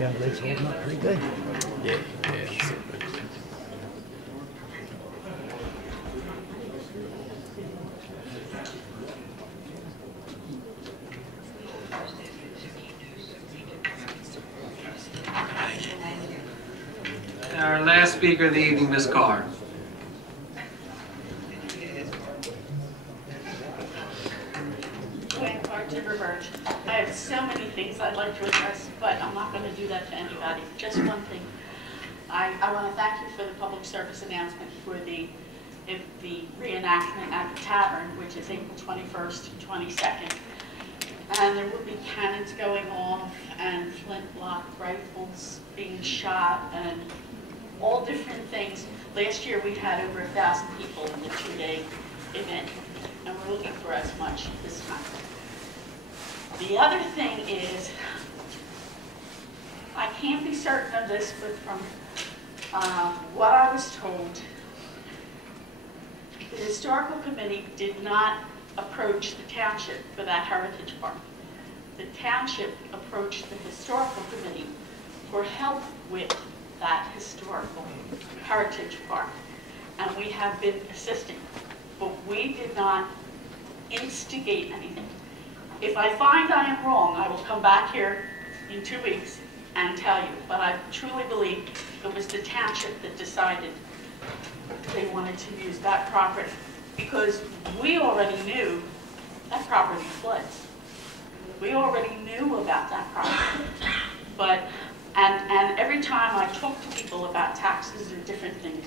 Young lady's holding up pretty good. Yeah, yeah. So good. Our last speaker of the evening, Ms. Carr. I have so many things I'd like to address, but I'm not going to do that to anybody. Just one thing. I want to thank you for the public service announcement for the reenactment at the tavern, which is April 21st and 22nd. And there will be cannons going off and flintlock rifles being shot and all different things. Last year we had over 1,000 people in the 2-day event, and we're looking for as much this time. The other thing is, I can't be certain of this, but from what I was told, the historical committee did not approach the township for that heritage park. The township approached the historical committee for help with that historical heritage park. And we have been assisting, but we did not instigate anything. If I find I am wrong, I will come back here in 2 weeks and tell you. But I truly believe it was the township that decided they wanted to use that property, because we already knew that property floods. We already knew about that property. But, and every time I talk to people about taxes and different things,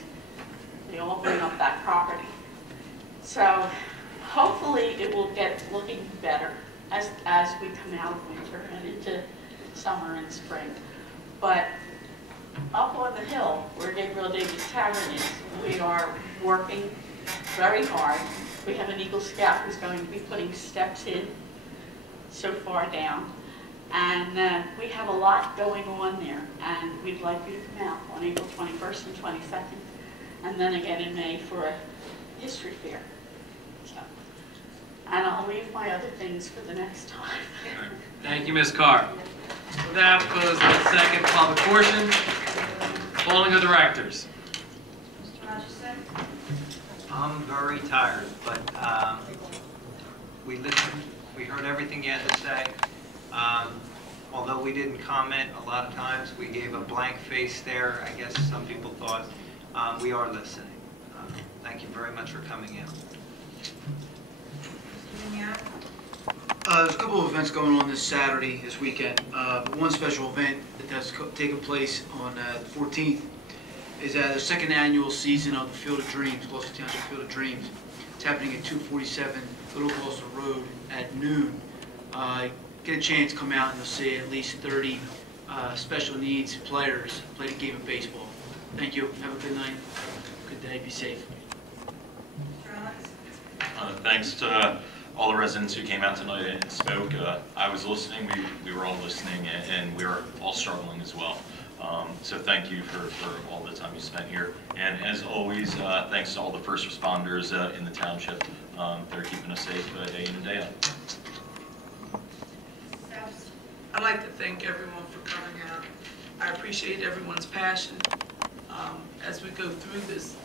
they all bring up that property. So hopefully it will get looking better as we come out of winter and into summer and spring. But up on the hill where Gabriel Davies Tavern is, we are working very hard. We have an Eagle Scout who's going to be putting steps in so far down. And we have a lot going on there, and we'd like you to come out on April 21st and 22nd, and then again in May for a history fair. So, and I'll leave my other things for the next time. Right. Thank you, Ms. Carr. With that, we'll close the second public portion. Polling of directors. Mr. Rogerson? I'm very tired, but we listened. We heard everything you had to say. Although we didn't comment a lot of times, we gave a blank face there. I guess some people thought we are listening. Thank you very much for coming in. There's a couple of events going on this Saturday, this weekend. But one special event that has taken place on the 14th is the second annual season of the Field of Dreams, Gloucester Township Field of Dreams. It's happening at 247 Little Gloucester Road at noon. Get a chance to come out and you'll see at least 30 special needs players play the game of baseball. Thank you. Have a good night. Good day. Be safe. Thanks to all the residents who came out tonight and spoke. I was listening, we were all listening, and we were all struggling as well. So thank you for all the time you spent here. And as always, thanks to all the first responders in the township. They're keeping us safe day in and day out. I'd like to thank everyone for coming out. I appreciate everyone's passion as we go through this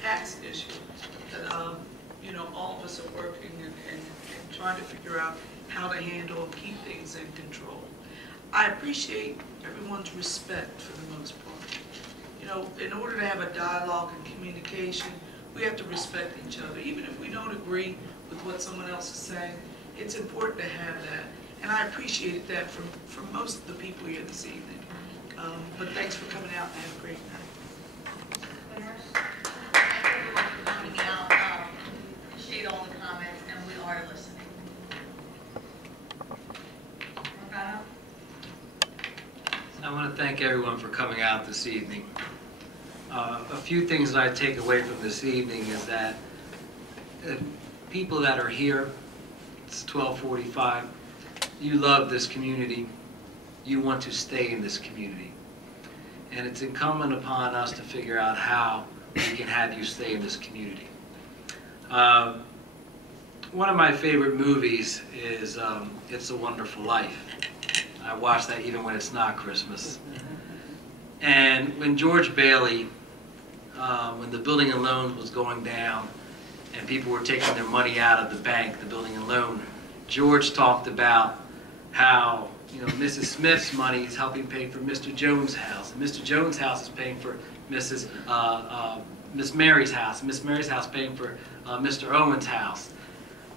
tax issue. That you know, all of us are working and trying to figure out how to handle and keep things in control. I appreciate everyone's respect for the most part. You know, in order to have a dialogue and communication, we have to respect each other. Even if we don't agree with what someone else is saying, it's important to have that. And I appreciated that from most of the people here this evening. But thanks for coming out and have a great night. Coming out, appreciate all the comments, and we are listening. Mercado? I want to thank everyone for coming out this evening. A few things that I take away from this evening is that people that are here, it's 12:45, you love this community, you want to stay in this community. And it's incumbent upon us to figure out how we can have you stay in this community. One of my favorite movies is It's a Wonderful Life. I watch that even when it's not Christmas. And when George Bailey, when the building and loan was going down and people were taking their money out of the bank, the building and loan, George talked about how, you know, Mrs. Smith's money is helping pay for Mr. Jones' house, and Mr. Jones' house is paying for Miss Mary's house, and Miss Mary's house paying for Mr. Owen's house.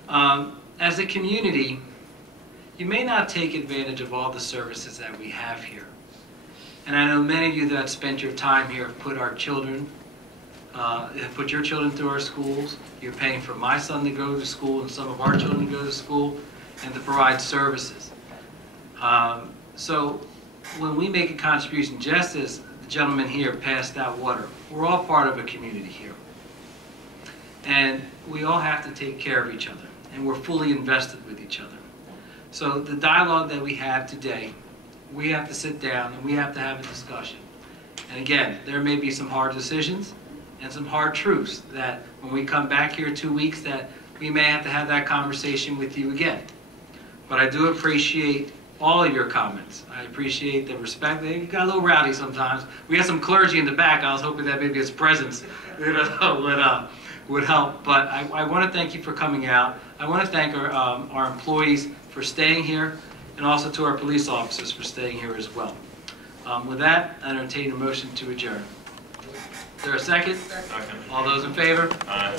As a community, you may not take advantage of all the services that we have here. And I know many of you that spent your time here have put our children, have put your children through our schools. You're paying for my son to go to school and some of our children to go to school and to provide services. So when we make a contribution, just as the gentleman here passed out water, we're all part of a community here. And we all have to take care of each other, and we're fully invested with each other. So the dialogue that we have today, we have to sit down and we have to have a discussion. And again, there may be some hard decisions and some hard truths that when we come back here in 2 weeks that we may have to have that conversation with you again. But I do appreciate all of your comments. I appreciate the respect. They got a little rowdy sometimes. We had some clergy in the back. I was hoping that maybe his presence would help. But I want to thank you for coming out. I want to thank our employees for staying here, and also to our police officers for staying here as well. With that, I entertain a motion to adjourn. Is there a second? Second. All those in favor? Aye.